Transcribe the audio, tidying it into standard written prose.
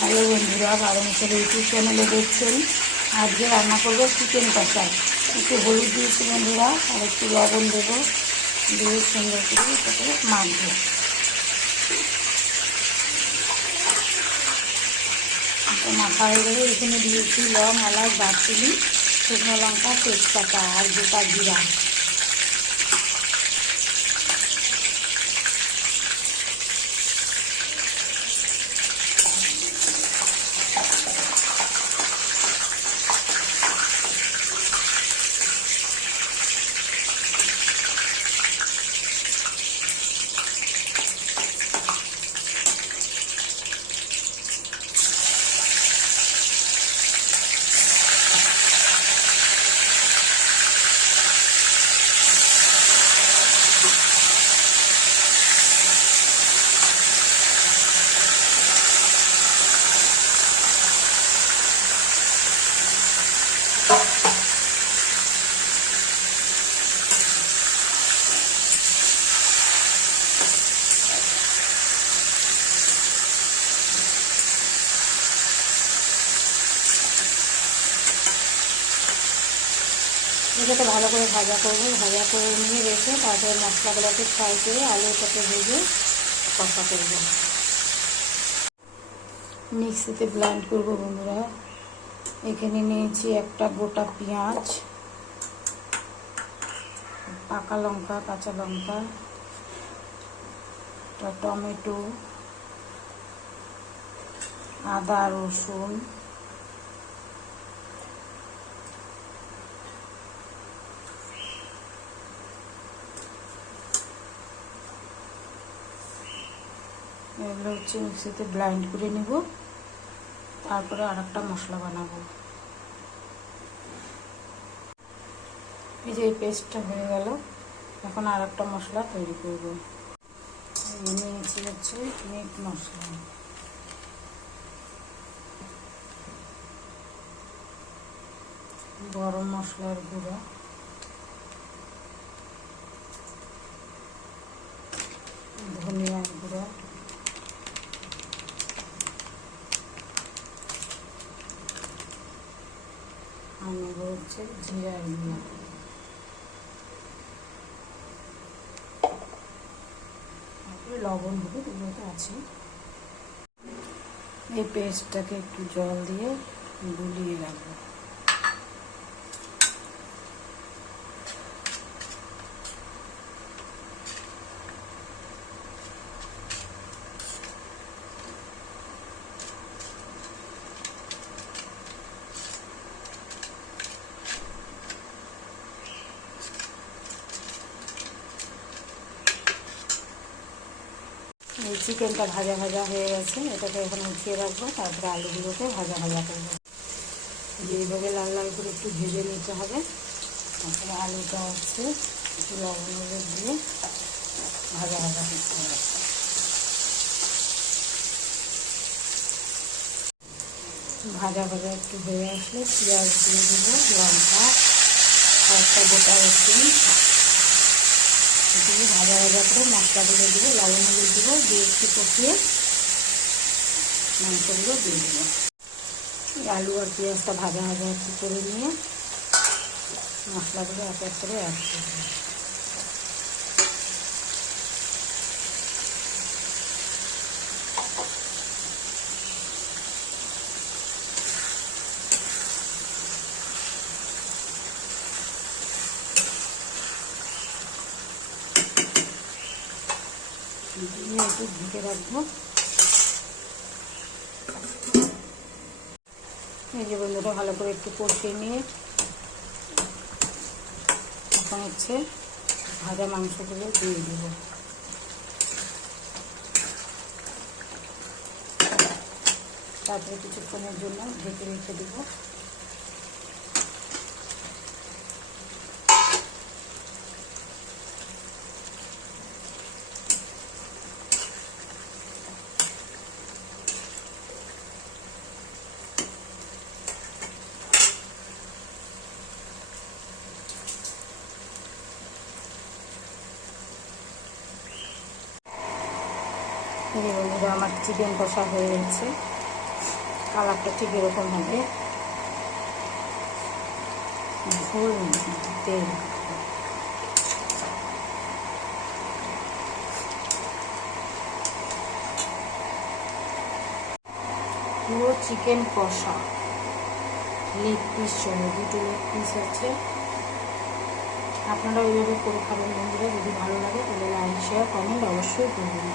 Hello বন্ধুরা, বারোমিশাল YouTube চ্যানেলে দেখছেন। আজকে রান্না করবো চিকেন কষা। একটু হলুদ দিয়েছি বন্ধুরা, আর একটু লবণ দেবো, দিয়ে সুন্দর করে এটাকে মাখবো। মাখা হয়ে গেলে এখানে দিয়েছি লং, এলাচ, দারচিনি, শুকনো লঙ্কা, তেজপাতা আর গোটা জিরা। এটাকে ভালো করে ভাজা করবো। ভাজা করে নিয়ে রেখে তারপরে মশলাগুলোকে ফ্রাই করে আলুটাকে ভেজে কষা করবো। মিক্সিতে ব্লেন্ড করবো বন্ধুরা। এখানে নিয়েছি একটা গোটা পেঁয়াজ, পাকা লঙ্কা, কাঁচা লঙ্কা, একটা টমেটো, আদা, রসুন, এগুলো হচ্ছে মিক্সিতে ব্লেন্ড করে নিব। তারপরে আর একটা মশলা বানাবো। এই যে এই পেস্টটা হয়ে গেল, এখন আর একটা মশলা তৈরি করব। নিয়েছি হচ্ছে মিট মশলা, গরম মশলার গুঁড়া, ধনিয়ার গুঁড়া, আর নেব হচ্ছে জিরার গুঁড়া। লবণ হলুদ এগুলো তো আছে। এই পেস্টটাকে একটু জল দিয়ে গুলিয়ে রাখবো। এই চিকেনটা ভাজা ভাজা হয়ে গেছে, এটাকে এখন উঠিয়ে রাখবো। তারপরে আলুগুলোকে ভাজা ভাজা করবো। এইভাবে লাল লাল করে একটু ভেজে নিতে হবে। তারপরে আলুটা হচ্ছে একটু লবণ হলুদ দিয়ে ভাজা ভাজা করতে হবে। ভাজা ভাজা একটু হয়ে আসলে পেঁয়াজ দিয়ে দেবো, লঙ্কা, একটা গোটা রসুন দিয়ে ভাজা ভাজা করে মশলাগুলো দেবো, লবণ হলুদ দেবো, দিয়ে একটু কষিয়ে মাংসগুলো দিয়ে দেবো। আলু আর পেঁয়াজটা ভাজা ভাজা একটু করে নিয়ে মশলাগুলো এক এক করে অ্যাড করবো। দিয়ে একটু ঢেকে রাখবো। এই যে বন্ধুটা ভালো করে একটু কষিয়ে নিয়ে এখন হচ্ছে ভাজা মাংসগুলো দিয়ে দেব। তারপরে কিছুক্ষণের জন্য ঢেকে রেখে দেবো। এই বন্ধুরা, আমার চিকেন কষা হয়ে গেছে। কালারটা ঠিক এরকম হবে, ঝোল তেল। পুরো চিকেন কষা, লেগ পিস সহ, দুটো লেগ পিস আছে। আপনারা ওইভাবে করে খাবেন বন্ধুরা। যদি ভালো লাগে তাহলে লাইক শেয়ার কমেন্ট অবশ্যই করবেন।